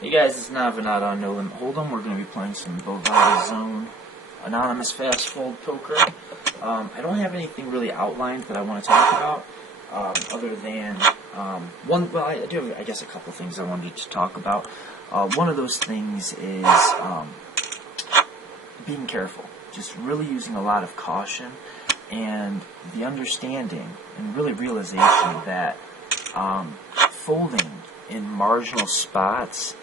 Hey guys, it's Bovada on No Limit Hold'em. We're going to be playing some Bovada Zone Anonymous Fast Fold Poker. I don't have anything really outlined that I want to talk about, other than I do have, I guess, a couple things I wanted to talk about. One of those things is being careful, just really using a lot of caution, and the understanding and really realization that folding in marginal spots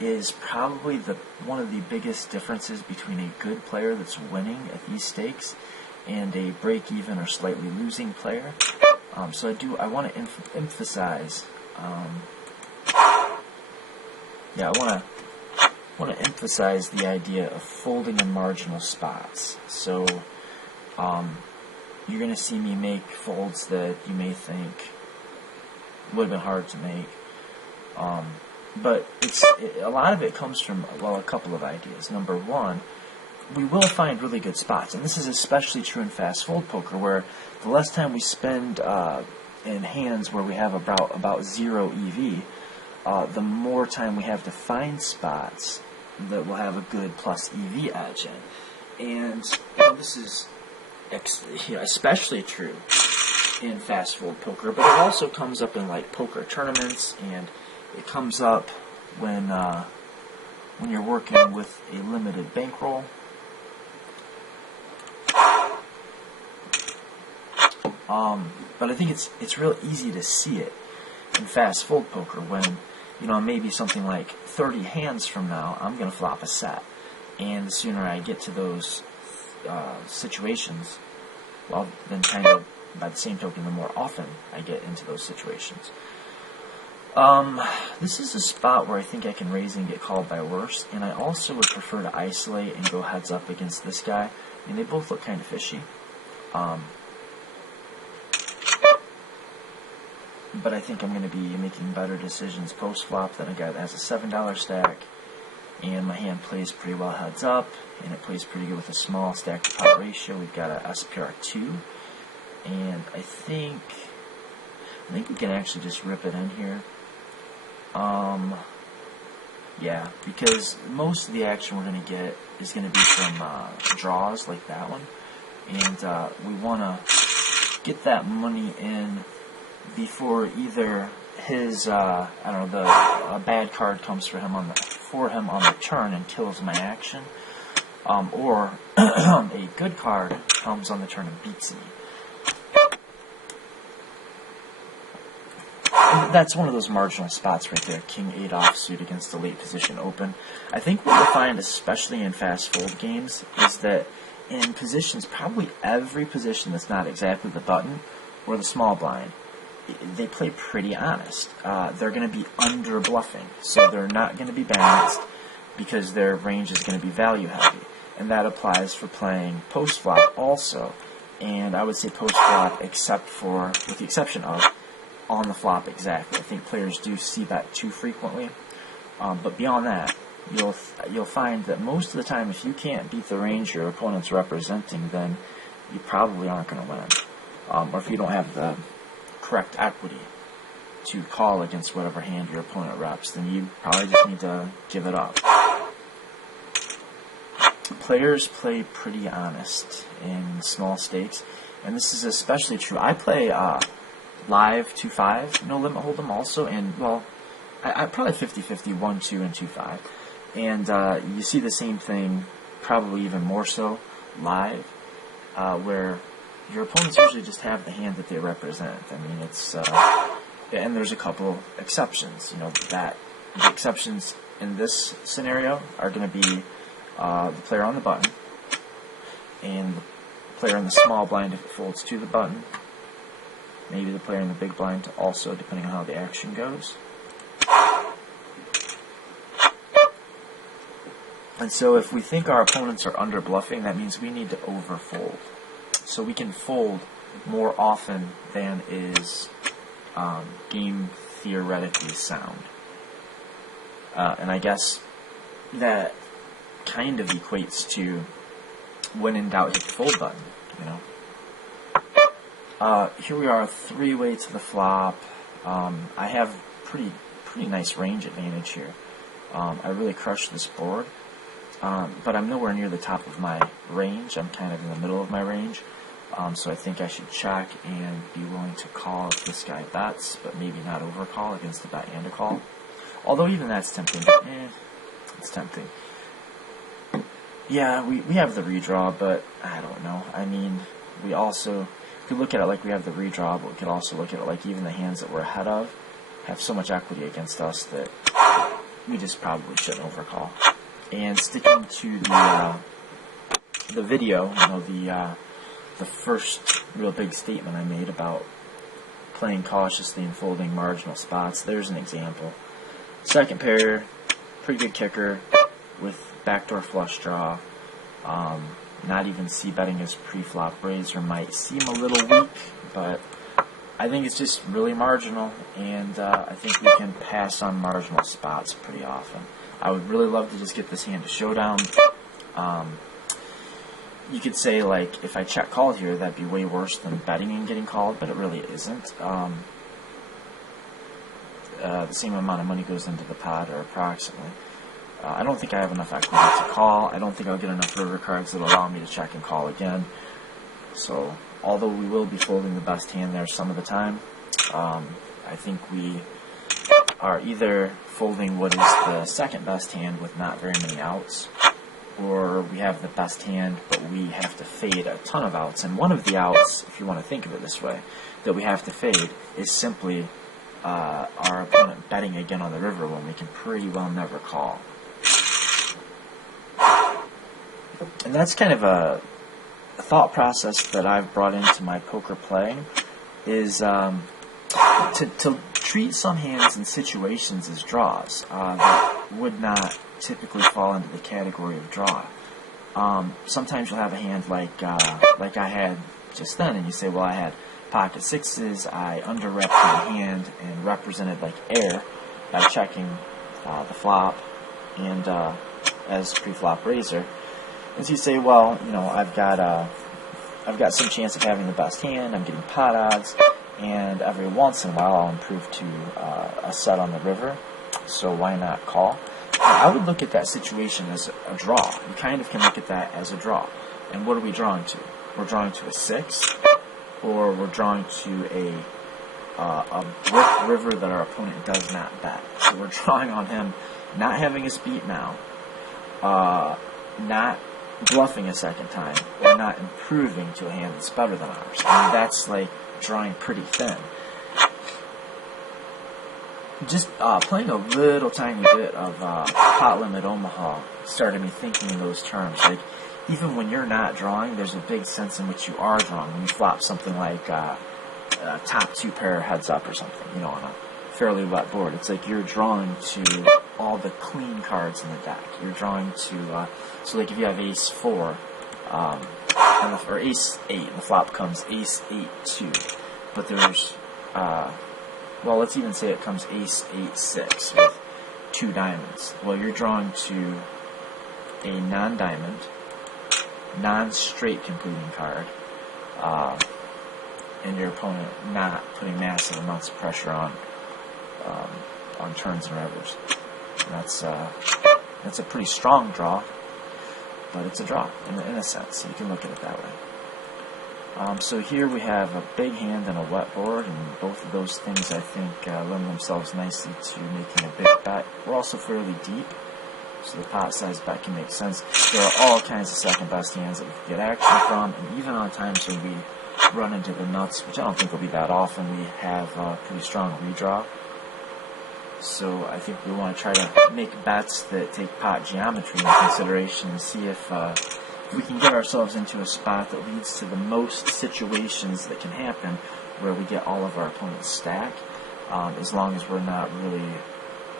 is probably one of the biggest differences between a good player that's winning at these stakes and a break-even or slightly losing player. So I want to emphasize. I want to emphasize the idea of folding in marginal spots. So you're going to see me make folds that you may think would have been hard to make. But a lot of it comes from, well, a couple of ideas. Number one, we will find really good spots, and this is especially true in fast fold poker, where the less time we spend in hands where we have about zero EV, the more time we have to find spots that will have a good plus EV edge in. And this is especially true in fast fold poker, but it also comes up in like poker tournaments, and it comes up when you're working with a limited bankroll. But I think it's real easy to see it in fast fold poker when, maybe something like 30 hands from now, I'm going to flop a set. And the sooner I get to those situations, well, then kind of by the same token, the more often I get into those situations. This is a spot where I think I can raise and get called by worse, and I also would prefer to isolate and go heads up against this guy. I mean, they both look kind of fishy. But I think I'm going to be making better decisions post-flop than a guy that has a $7 stack, and my hand plays pretty well heads up, and it plays pretty good with a small stack to pot ratio. We've got a SPR2, and I think we can actually just rip it in here. Yeah, because most of the action we're going to get is going to be from draws like that one, and we want to get that money in before either his a bad card comes for him on the turn and kills my action, or a good card comes on the turn and beats me. That's one of those marginal spots right there, King 8 offsuit against the late position open. I think what you'll find, especially in fast fold games, is that in positions, probably every position that's not exactly the button or the small blind, they play pretty honest. They're going to be under bluffing, so they're not going to be balanced because their range is going to be value heavy. And that applies for playing post flop also. And I would say post flop with the exception of on the flop exactly. I think players do see that too frequently. But beyond that, you'll find that most of the time, if you can't beat the range your opponent's representing, then you probably aren't going to win. Or if you don't have the correct equity to call against whatever hand your opponent reps, then you probably just need to give it up. Players play pretty honest in small stakes, and this is especially true. I play live 2-5, no limit hold'em also, and well, I probably 50-50, 1-2, and 2-5. And you see the same thing, probably even more so, live, where your opponents usually just have the hand that they represent. I mean, and there's a couple exceptions. That the exceptions in this scenario are going to be the player on the button, and the player in the small blind if it folds to the button. Maybe the player in the big blind also, depending on how the action goes. And so if we think our opponents are under bluffing, that means we need to overfold. So we can fold more often than is game theoretically sound. And I guess that kind of equates to when in doubt, hit the fold button, Here we are, 3-way to the flop. I have pretty nice range advantage here. I really crushed this board, but I'm nowhere near the top of my range. I'm kind of in the middle of my range, so I think I should check and be willing to call if this guy bets, but maybe not overcall against a bet and a call. Although even that's tempting. It's tempting. Yeah, we have the redraw, but I don't know. I mean, we also could look at it like we have the redraw, but we could also look at it like even the hands that we're ahead of have so much equity against us that we just probably shouldn't overcall. And sticking to the video, the first real big statement I made about playing cautiously and folding marginal spots, there's an example. Second pair, pretty good kicker with backdoor flush draw. Not even c-betting his pre-flop raiser might seem a little weak, but I think it's just really marginal, and I think we can pass on marginal spots pretty often. I would really love to just get this hand to showdown. You could say, like, if I check called here, that'd be way worse than betting and getting called, but it really isn't. The same amount of money goes into the pot, or approximately. I don't think I have enough equity to call. I don't think I'll get enough river cards that will allow me to check and call again. So, although we will be folding the best hand there some of the time, I think we are either folding what is the second best hand with not very many outs, or we have the best hand but we have to fade a ton of outs. And one of the outs, if you want to think of it this way, that we have to fade is simply our opponent betting again on the river when we can pretty well never call. And that's kind of a thought process that I've brought into my poker playing, is to treat some hands and situations as draws that would not typically fall into the category of draw. Sometimes you'll have a hand like I had just then, and you say, well, I had pocket sixes, I under-repped my hand and represented like air by checking the flop and as pre-flop raiser. And so you say, well, I've got some chance of having the best hand, I'm getting pot odds, and every once in a while I'll improve to a set on the river, so why not call? I would look at that situation as a draw. You kind of can look at that as a draw. And what are we drawing to? We're drawing to a 6, or we're drawing to a brick river that our opponent does not bet. So we're drawing on him not having us beat now, not bluffing a second time, or not improving to a hand that's better than ours. I mean, that's like drawing pretty thin. Just playing a little tiny bit of Pot Limit Omaha started me thinking in those terms. Like, even when you're not drawing, there's a big sense in which you are drawing. When you flop something like top 2 pair heads up or something, on a fairly wet board, it's like you're drawing to all the clean cards in the deck. You're drawing to, so like if you have ace 4, or ace 8, and the flop comes ace 8, 2, but there's, well, let's even say it comes ace 8, 6 with 2 diamonds. Well, you're drawing to a non-diamond, non-straight completing card, and your opponent not putting massive amounts of pressure on turns and rivers. And that's a pretty strong draw, but it's a draw in a sense. So you can look at it that way. So here we have a big hand and a wet board, and both of those things I think lend themselves nicely to making a big bet. We're also fairly deep, so the pot size bet can make sense. There are all kinds of second best hands that we can get action from, and even on times when we run into the nuts, which I don't think will be that often, we have a pretty strong redraw. So I think we want to try to make bets that take pot geometry into consideration and see if we can get ourselves into a spot that leads to the most situations that can happen where we get all of our opponent's stack, as long as we're not really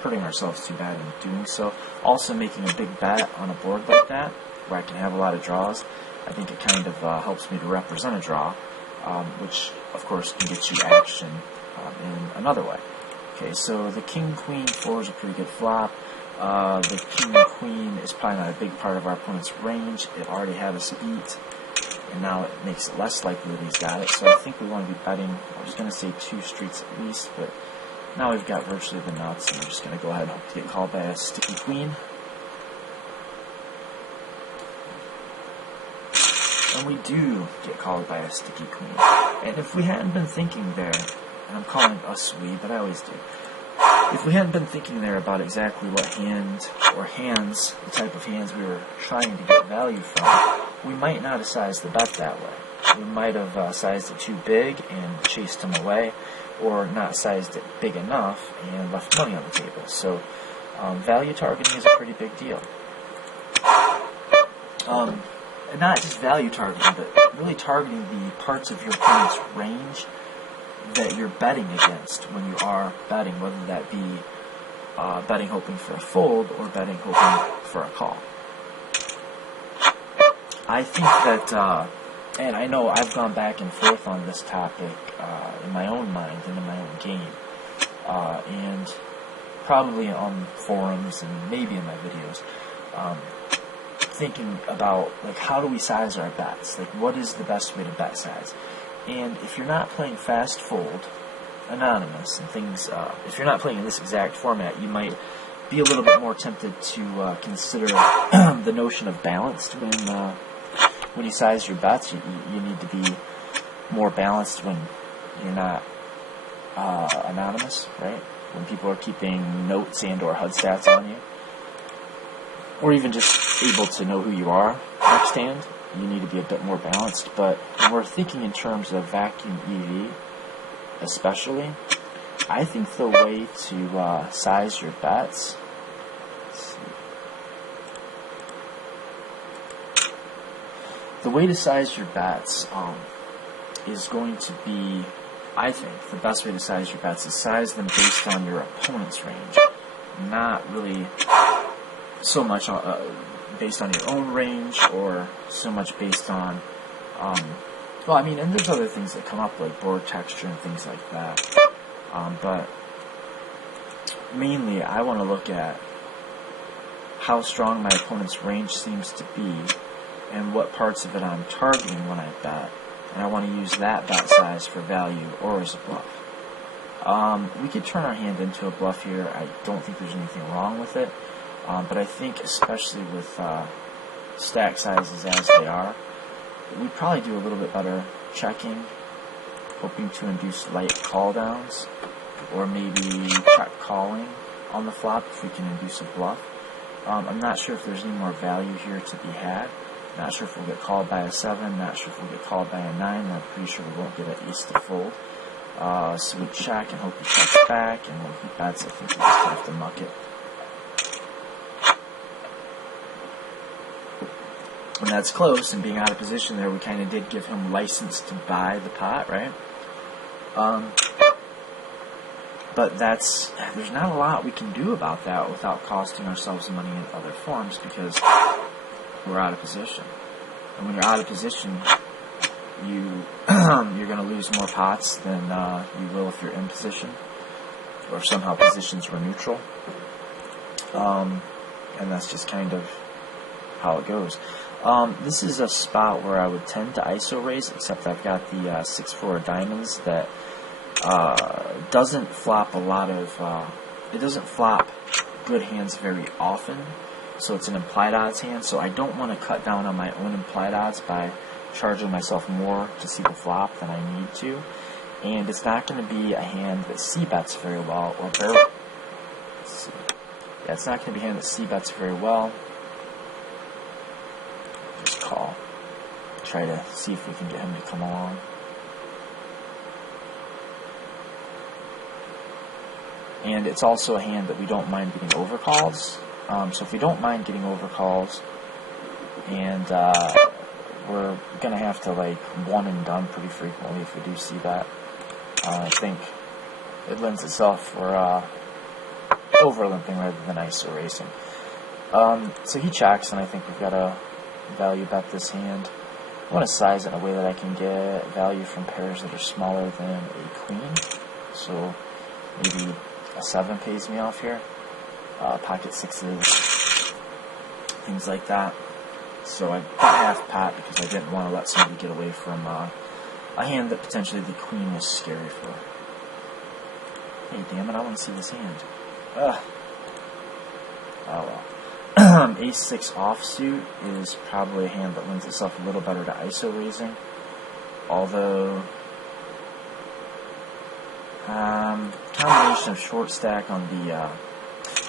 hurting ourselves too bad in doing so. Also, making a big bet on a board like that, where I can have a lot of draws, I think it kind of helps me to represent a draw, which of course can get you action in another way. Okay, so the king-queen 4 is a pretty good flop. The king-queen is probably not a big part of our opponent's range. It already had us beat, and now it makes it less likely that he's got it. So I think we want to be betting, I was going to say 2 streets at least, but Now we've got virtually the nuts, and we're just going to go ahead and hope to get called by a sticky queen. And we do get called by a sticky queen. And if we hadn't been thinking there, and I'm calling us we, but I always do. If we hadn't been thinking there about exactly what hand or hands, the type of hands we were trying to get value from, we might not have sized the bet that way. We might have sized it too big and chased him away, or not sized it big enough and left money on the table. So value targeting is a pretty big deal. Not just value targeting, but really targeting the parts of your opponent's range that you're betting against when you are betting, whether that be betting hoping for a fold or betting hoping for a call. I think that, and I know I've gone back and forth on this topic in my own mind and in my own game, and probably on forums and maybe in my videos, thinking about, like, how do we size our bets? Like, what is the best way to bet size? And if you're not playing fast fold, anonymous, and things, if you're not playing in this exact format, you might be a little bit more tempted to consider the notion of balanced when you size your bets. You need to be more balanced when you're not anonymous, right? When people are keeping notes and or HUD stats on you, or even just able to know who you are next hand, you need to be a bit more balanced. But when we're thinking in terms of vacuum EV, especially, I think the way to size your bets, the way to size your bets is going to be, I think, the best way to size your bets is size them based on your opponent's range, not really so much based on your own range, or so much based on, well, I mean, and there's other things that come up, like board texture and things like that, but mainly I want to look at how strong my opponent's range seems to be, and what parts of it I'm targeting when I bet, and I want to use that bet size for value or as a bluff. We could turn our hand into a bluff here. I don't think there's anything wrong with it. But I think, especially with stack sizes as they are, we'd probably do a little bit better checking, hoping to induce light call downs, or maybe check calling on the flop if we can induce a bluff. I'm not sure if there's any more value here to be had. Not sure if we'll get called by a 7, not sure if we'll get called by a 9, and I'm pretty sure we won't get an ace to fold. So we check and hope he checks back, and when he bets, I think we just have to muck it. When that's close, and being out of position there, we kind of did give him license to buy the pot, right? But there's not a lot we can do about that without costing ourselves money in other forms, because we're out of position. And when you're out of position, you're going to lose more pots than you will if you're in position, or somehow positions were neutral. And that's just kind of how it goes. This is a spot where I would tend to ISO raise, except I've got the 6-4 of diamonds that doesn't flop a lot of, it doesn't flop good hands very often, so it's an implied odds hand, so I don't want to cut down on my own implied odds by charging myself more to see the flop than I need to, and it's not going to be a hand that c-bets very well, or barrel. Let's see. Yeah, it's not going to be a hand that c-bets very well. Just call. Try to see if we can get him to come along. And it's also a hand that we don't mind getting overcalls. So if we don't mind getting overcalls, and we're going to have to, like, one and done pretty frequently if we do see that. I think it lends itself for over-limping rather than ISO racing. So he checks, and I think we've got to value bet this hand. I want to size it in a way that I can get value from pairs that are smaller than a queen. So maybe a 7 pays me off here. Pocket sixes, things like that. So I bet half pot because I didn't want to let somebody get away from a hand that potentially the queen was scary for. Hey, damn it, I want to see this hand. Ugh. Oh well. Ace-6 offsuit is probably a hand that lends itself a little better to ISO raising. Although, combination of short stack on the,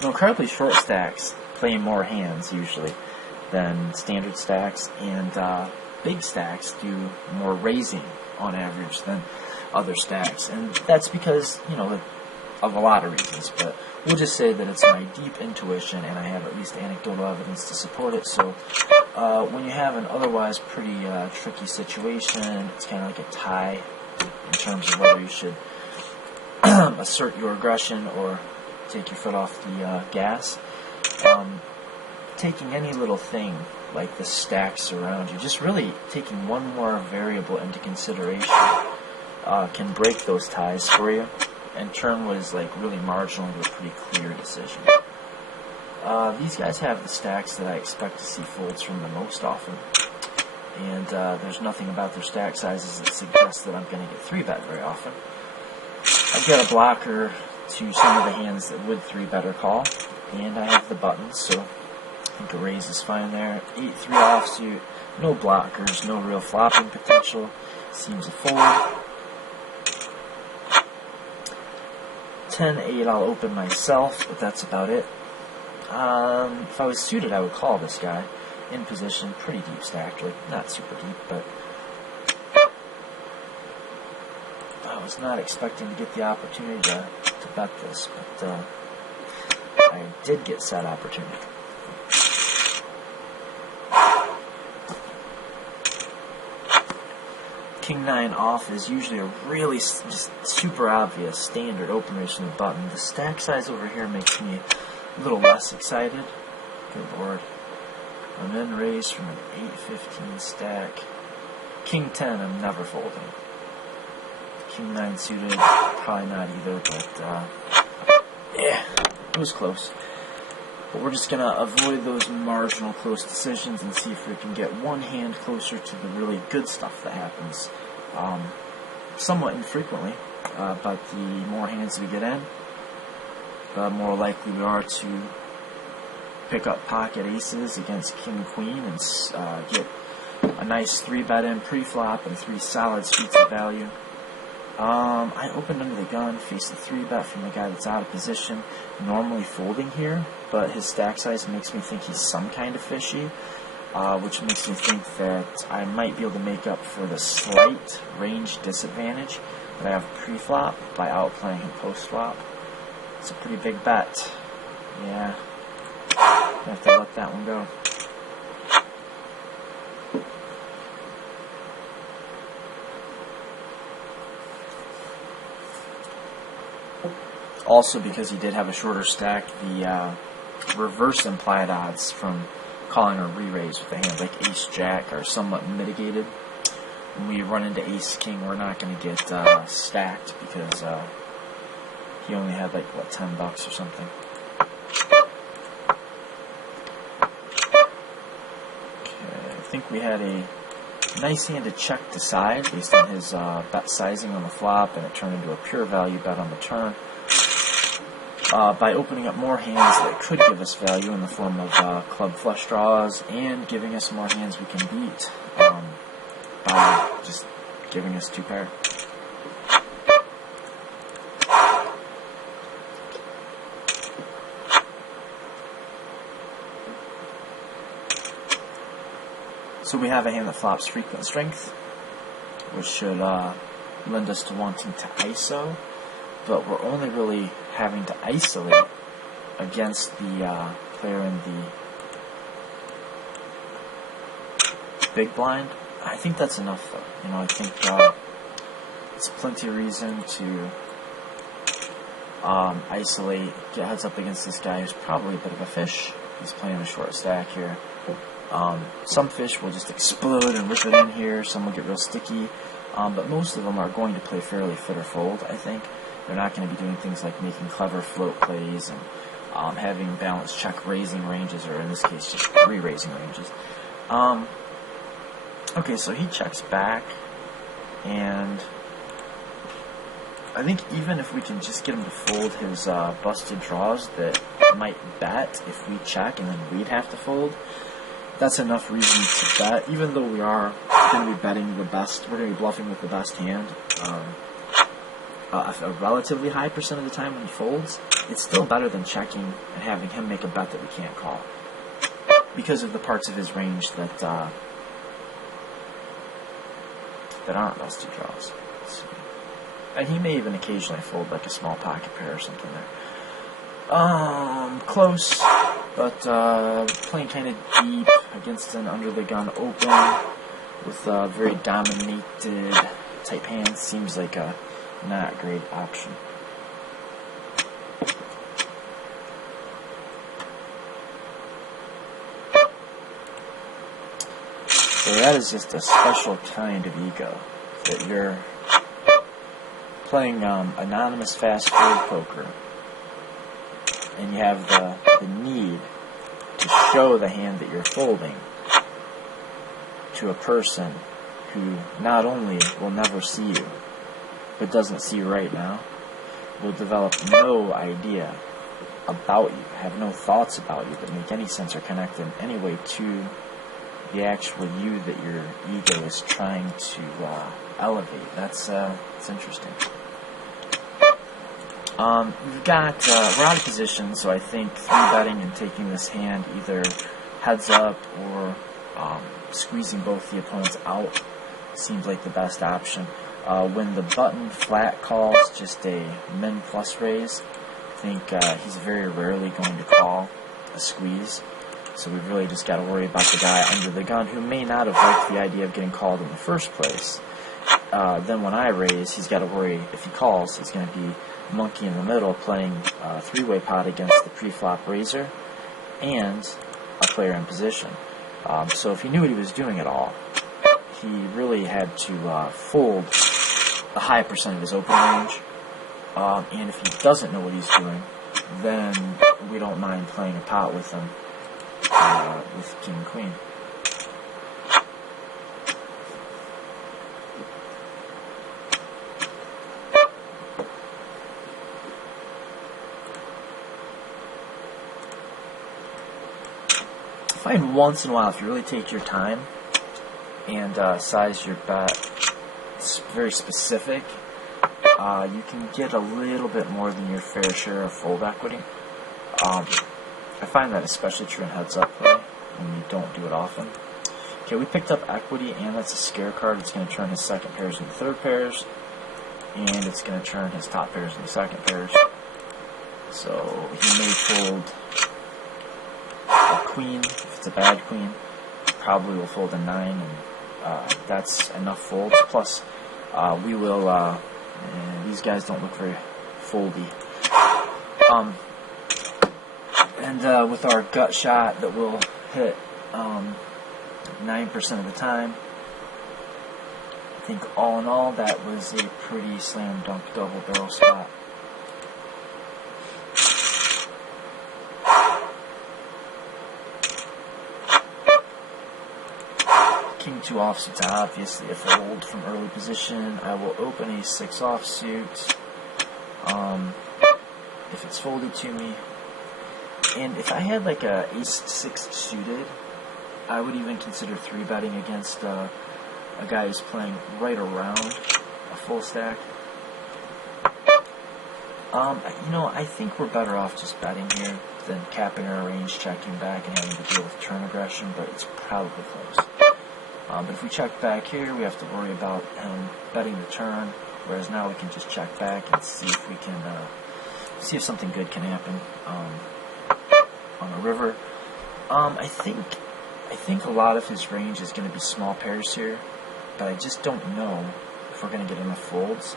incredibly short stacks play more hands usually than standard stacks, and big stacks do more raising on average than other stacks, and that's because, of a lot of reasons, but we'll just say that it's my deep intuition, and I have at least anecdotal evidence to support it. So when you have an otherwise pretty tricky situation, it's kind of like a tie in terms of whether you should assert your aggression or take your foot off the gas. Taking any little thing like the stacks around you, just really taking one more variable into consideration, can break those ties for you and turn what is like really marginal into a pretty clear decision. These guys have the stacks that I expect to see folds from the most often, and there's nothing about their stack sizes that suggests that I'm going to get 3-bet very often. I've got a blocker to some of the hands that would 3-bet or call, and I have the buttons, so I think a raise is fine there. 8-3 offsuit, no blockers, no real flopping potential, seems a fold. 10-8 I'll open myself, but that's about it. If I was suited, I would call this guy. In position, pretty deep stacked, like not super deep, but I was not expecting to get the opportunity to bet this, but I did get said opportunity. King-9 off is usually a really just super obvious standard open raise from the button. The stack size over here makes me a little less excited. Good lord. I'm in raise from an 8-15 stack. King-10 I'm never folding. King-9 suited, probably not either, but yeah, it was close. But we're just going to avoid those marginal close decisions and see if we can get one hand closer to the really good stuff that happens somewhat infrequently. But the more hands we get in, the more likely we are to pick up pocket aces against king-queen and get a nice 3-bet in pre-flop and 3 solid suites of value. I opened under the gun, faced a 3-bet from the guy that's out of position, normally folding here, but his stack size makes me think he's some kind of fishy, which makes me think that I might be able to make up for the slight range disadvantage that I have pre-flop by outplaying him post-flop. It's a pretty big bet. Yeah, I have to let that one go. Also, because he did have a shorter stack, the reverse implied odds from calling a re-raise with a hand like ace-jack are somewhat mitigated. When we run into ace-king, we're not going to get stacked because he only had like, what, $10 or something. Okay, I think we had a nice hand to check to side based on his bet sizing on the flop, and it turned into a pure value bet on the turn. By opening up more hands that could give us value in the form of club flush draws and giving us more hands we can beat by just giving us 2 pair. So we have a hand that flops frequent strength, which should lend us to wanting to ISO, but we're only really having to isolate against the player in the big blind. I think that's enough, though. I think it's plenty of reason to isolate, get heads up against this guy who's probably a bit of a fish. He's playing a short stack here. Some fish will just explode and rip it in here. Some will get real sticky. But most of them are going to play fairly fit or fold, I think. They're not going to be doing things like making clever float plays and having balanced check raising ranges, or in this case just re-raising ranges. Okay, so he checks back, and I think even if we can just get him to fold his busted draws that might bet if we check and then we'd have to fold, that's enough reason to bet, even though we are going to be betting the best, we're going to be bluffing with the best hand a relatively high percent of the time when he folds. It's still better than checking and having him make a bet that we can't call, because of the parts of his range that aren't busted draws. And he may even occasionally fold like a small pocket pair or something there. Close, but playing kind of deep against an under the gun open with very dominated type hands seems like a not great option. So that is just a special kind of ego, that you're playing anonymous fast fold poker, and you have the need to show the hand that you're folding to a person who not only will never see you, but doesn't see you right now, will develop no idea about you, have no thoughts about you that make any sense or connect in any way to the actual you that your ego is trying to elevate. That's interesting. We've got, we're out of position, so I think 3-betting and taking this hand either heads up or squeezing both the opponents out seems like the best option. When the button flat calls just a min plus raise, I think he's very rarely going to call a squeeze. So we've really just got to worry about the guy under the gun who may not have liked the idea of getting called in the first place. Then when I raise, he's got to worry if he calls, he's going to be monkey in the middle playing a 3-way pot against the pre-flop raiser and a player in position. So if he knew what he was doing at all, he really had to fold a high percent of his open range. And if he doesn't know what he's doing, then we don't mind playing a pot with him with king and queen. I find once in a while, if you really take your time and size your bet, it's very specific, you can get a little bit more than your fair share of fold equity. I find that especially true in heads-up play when you don't do it often. Okay, we picked up equity, and that's a scare card. It's going to turn his second pairs into third pairs, and it's going to turn his top pairs into second pairs. So he may fold a queen. If it's a bad queen, probably will fold a 9, and that's enough folds. Plus, we will, these guys don't look very foldy. And with our gut shot that will hit 9% of the time, I think all in all that was a pretty slam dunk double barrel spot. King 2 offsuit's obviously a fold from early position. I will open a 6 offsuit if it's folded to me. And if I had like a ace-6 suited, I would even consider 3-betting against a guy who's playing right around a full stack. I think we're better off just betting here than capping our range, checking back, and having to deal with turn aggression, but it's probably close. But if we check back here, we have to worry about betting the turn, whereas now we can just check back and see if we can see if something good can happen on the river. I think a lot of his range is going to be small pairs here, but I just don't know if we're going to get enough folds.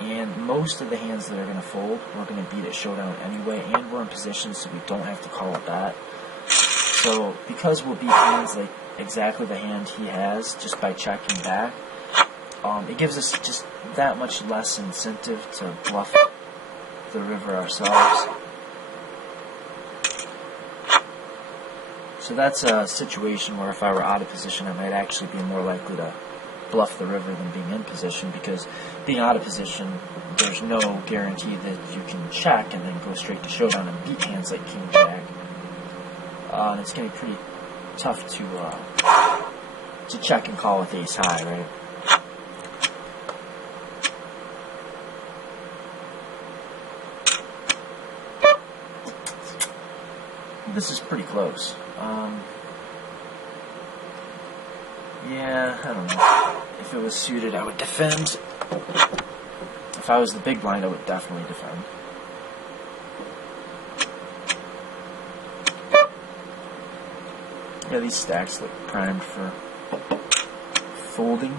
And most of the hands that are going to fold, we're going to beat at showdown anyway, and we're in position so we don't have to call it that. So because we'll beat hands like exactly the hand he has just by checking back, it gives us just that much less incentive to bluff the river ourselves. So that's a situation where if I were out of position, I might actually be more likely to bluff the river than being in position, because being out of position, there's no guarantee that you can check and then go straight to showdown and beat hands like King Jack. And it's going to be pretty tough to check and call with ace high, right? This is pretty close. Yeah, I don't know. If it was suited, I would defend. If I was the big blind, I would definitely defend. Yeah, these stacks look primed for folding.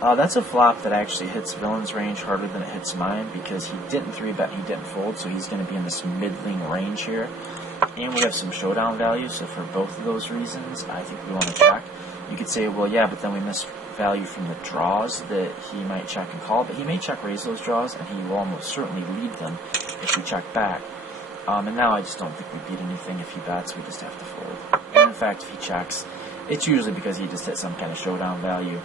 That's a flop that actually hits Villain's range harder than it hits mine, because he didn't 3-bet, he didn't fold, so he's going to be in this middling range here. And we have some showdown value, so for both of those reasons, I think we want to check. You could say, well, yeah, but then we missed value from the draws that he might check and call, but he may check raise those draws, and he will almost certainly lead them if we check back. And now I just don't think we beat anything. If he bets, we just have to fold. And in fact, if he checks, it's usually because he just hit some kind of showdown value.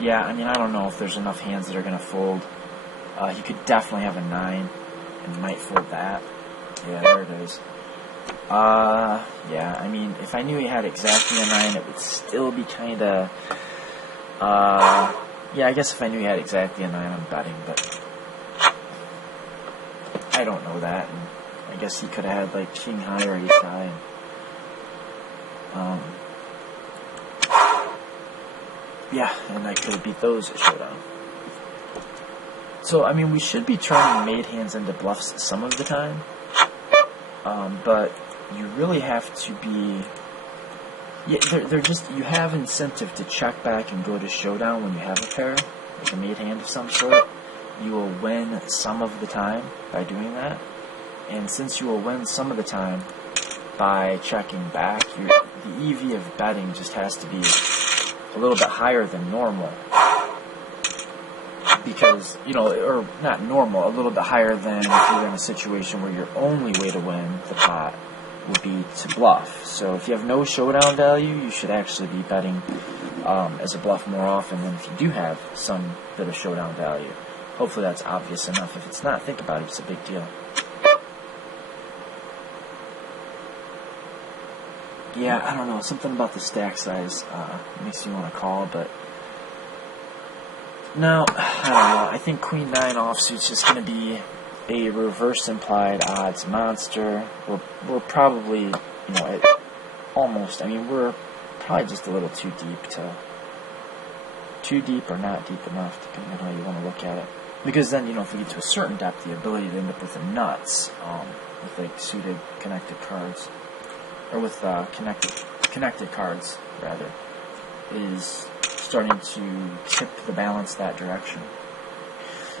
Yeah, I mean, I don't know if there's enough hands that are going to fold. He could definitely have a 9 and might fold that. Yeah, there it is. Yeah, I mean, if I knew he had exactly a 9, it would still be kind of... yeah, I guess if I knew he had exactly a 9, I'm betting, but I don't know that. And I guess he could have had, like, king high or ace high. Yeah, and I could have beat those at showdown. So, I mean, we should be turning made hands into bluffs some of the time. But you really have to be... Yeah, they're just... You have incentive to check back and go to showdown when you have a pair, like a made hand of some sort. You will win some of the time by doing that. And since you will win some of the time by checking back, the EV of betting just has to be a little bit higher than normal. Because, you know, or not normal, a little bit higher than if you're in a situation where your only way to win the pot would be to bluff. So if you have no showdown value, you should actually be betting as a bluff more often than if you do have some bit of showdown value. Hopefully that's obvious enough. If it's not, think about it. It's a big deal. Yeah, I don't know. Something about the stack size makes me want to call, but no, I don't know. I think Queen 9 offsuit's just going to be a reverse implied odds monster. We're probably, you know, almost. I mean, we're probably just a little too deep or not deep enough, depending on how you want to look at it. Because then, you know, if we get to a certain depth, the ability to end up with a nuts, with like suited connected cards, or with connected cards rather, is starting to tip the balance that direction.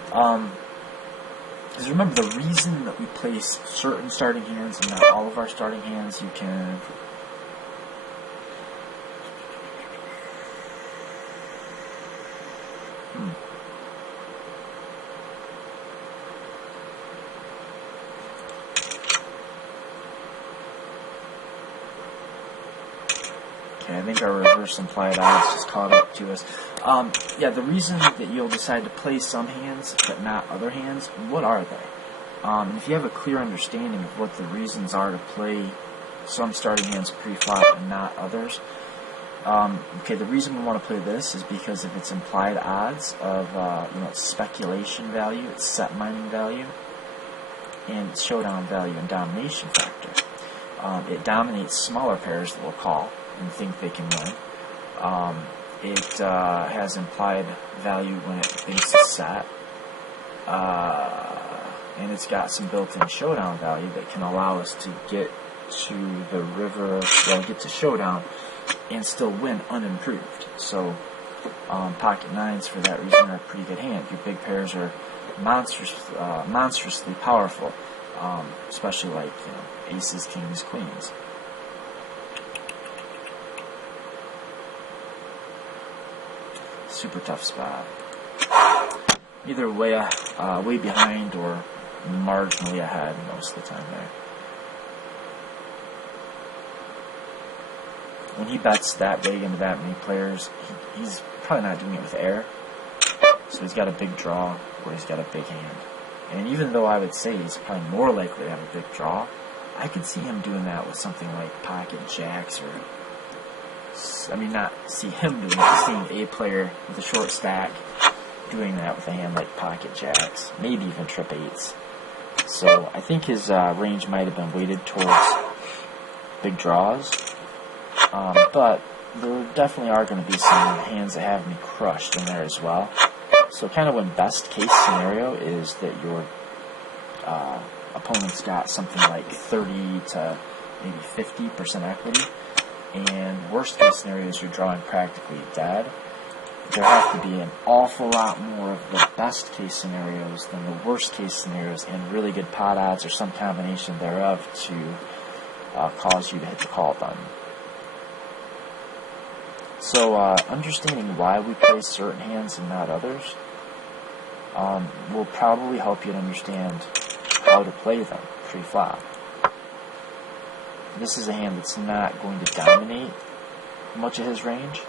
Because remember, the reason that we place certain starting hands and not all of our starting hands, you can... Okay, I think our reverse implied odds just caught up to us. Yeah, the reason that you'll decide to play some hands but not other hands, what are they? And if you have a clear understanding of what the reasons are to play some starting hands pre-flop and not others, okay, the reason we want to play this is because of its implied odds of, you know, its speculation value, its set mining value, and its showdown value and domination factor. It dominates smaller pairs that we'll call and think they can win. It has implied value when it thinks it's set. And it's got some built-in showdown value that can allow us to get to the river, well, get to showdown and still win unimproved. So pocket nines, for that reason, are a pretty good hand. Your big pairs are monstrously powerful, especially like, you know, aces, kings, queens. Super tough spot. Either way behind or marginally ahead most of the time there. when he bets that big into that many players, he's probably not doing it with air. So he's got a big draw or he's got a big hand. And even though I would say he's probably more likely to have a big draw, I could see him doing that with something like pocket jacks, or, I mean, not see him doing it, but seeing a player with a short stack doing that with a hand like pocket jacks, maybe even trip eights. So I think his range might have been weighted towards big draws, but there definitely are going to be some hands that have me crushed in there as well. So kind of when best case scenario is that your opponent's got something like 30 to maybe 50% equity, and worst case scenario is you're drawing practically dead. There have to be an awful lot more of the best case scenarios than the worst case scenarios, and really good pot odds or some combination thereof to cause you to hit the call button. So understanding why we play certain hands and not others will probably help you to understand how to play them pre-flop. This is a hand that's not going to dominate much of his range.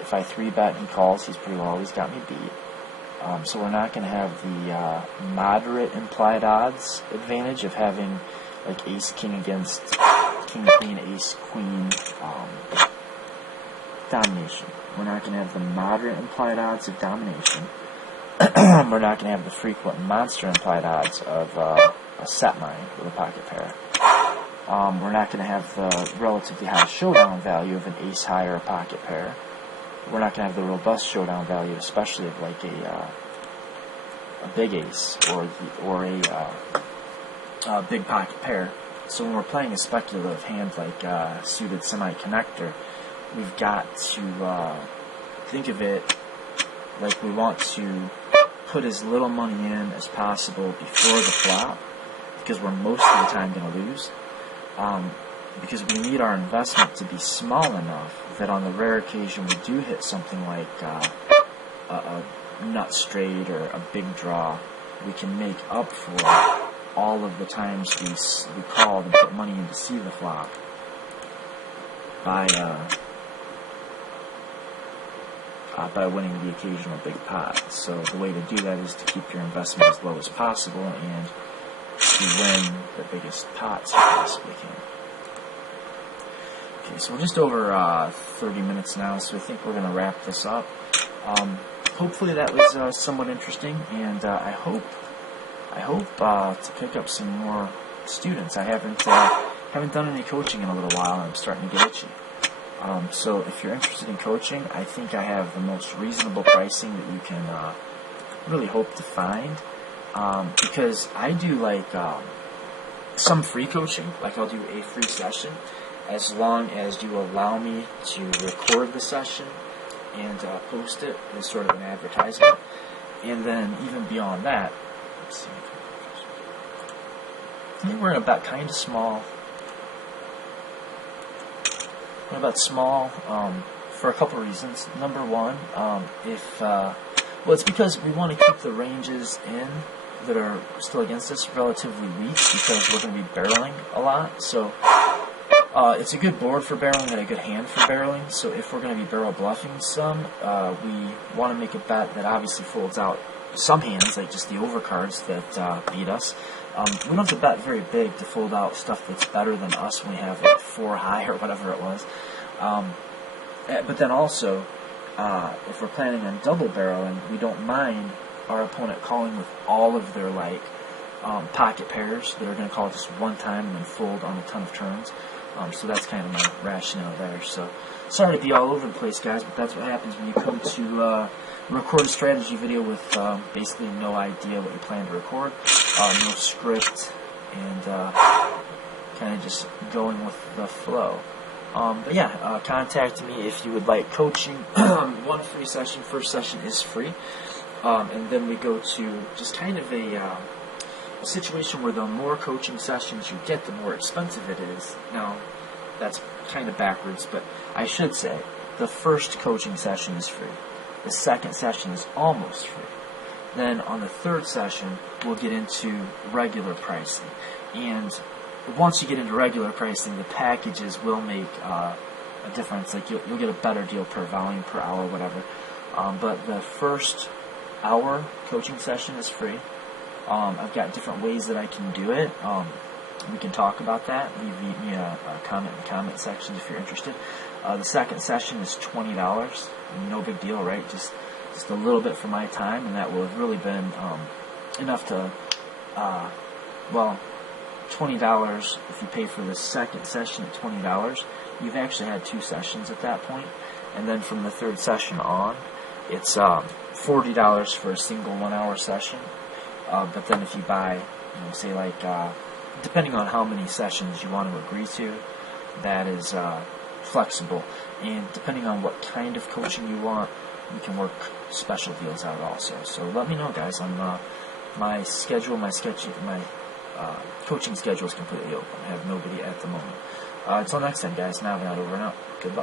If I 3-bet and he calls, he's pretty well always got me beat. So we're not going to have the moderate implied odds advantage of having like ace-king against king-queen, ace-queen domination. We're not going to have the moderate implied odds of domination. We're not going to have the frequent monster implied odds of a set mind with a pocket pair. We're not going to have the relatively high showdown value of an ace high or a pocket pair. We're not going to have the robust showdown value, especially of like a big ace or a big pocket pair. So when we're playing a speculative hand like suited semi-connector, we've got to think of it like we want to put as little money in as possible before the flop, because we're most of the time going to lose. Because we need our investment to be small enough that on the rare occasion we do hit something like a nut straight or a big draw, we can make up for all of the times we called and put money in to see the flop by winning the occasional big pot. So the way to do that is to keep your investment as low as possible and to win the biggest pots you possibly can. Okay, so we're just over 30 minutes now, so I think we're going to wrap this up. Hopefully that was somewhat interesting, and I hope to pick up some more students. I haven't done any coaching in a little while, and I'm starting to get itchy. So if you're interested in coaching, I think I have the most reasonable pricing that you can really hope to find, because I do like some free coaching, like I'll do a free session as long as you allow me to record the session and post it as sort of an advertisement. And then even beyond that, let's see, I think we're going to bet kind of small. We're going to bet small for a couple reasons. Number one, it's because we want to keep the ranges in that are still against us relatively weak, because we're going to be barreling a lot. So it's a good board for barreling and a good hand for barreling. So if we're going to be barrel bluffing some, we want to make a bet that obviously folds out some hands, like just the overcards that beat us. We don't have to bet very big to fold out stuff that's better than us when we have like 4 high or whatever it was. But then also, if we're planning on double barreling, we don't mind our opponent calling with all of their like pocket pairs that are going to call just one time and then fold on a ton of turns. So that's kind of my rationale there. So sorry to be all over the place, guys, but that's what happens when you come to record a strategy video with basically no idea what you plan to record, no script, and kind of just going with the flow. But yeah, contact me if you would like coaching. One free session. First session is free. And then we go to just kind of a situation where the more coaching sessions you get, the more expensive it is. Now, that's kind of backwards, but I should say the first coaching session is free. The second session is almost free. Then on the third session, we'll get into regular pricing. And once you get into regular pricing, the packages will make a difference. Like you'll get a better deal per volume, per hour, whatever. But the first hour coaching session is free. I've got different ways that I can do it. We can talk about that. Leave me a comment in the comment section if you're interested. The second session is $20. No big deal, right? Just a little bit for my time, and that will have really been enough to, $20 if you pay for the second session at $20. You've actually had 2 sessions at that point, and then from the third session on, it's $40 for a single 1-hour session. But then if you buy, say like, depending on how many sessions you want to agree to, that is flexible. And depending on what kind of coaching you want, we can work special deals out also. So let me know, guys. My coaching schedule is completely open. I have nobody at the moment. Until next time, guys. Now, over and out. Good luck.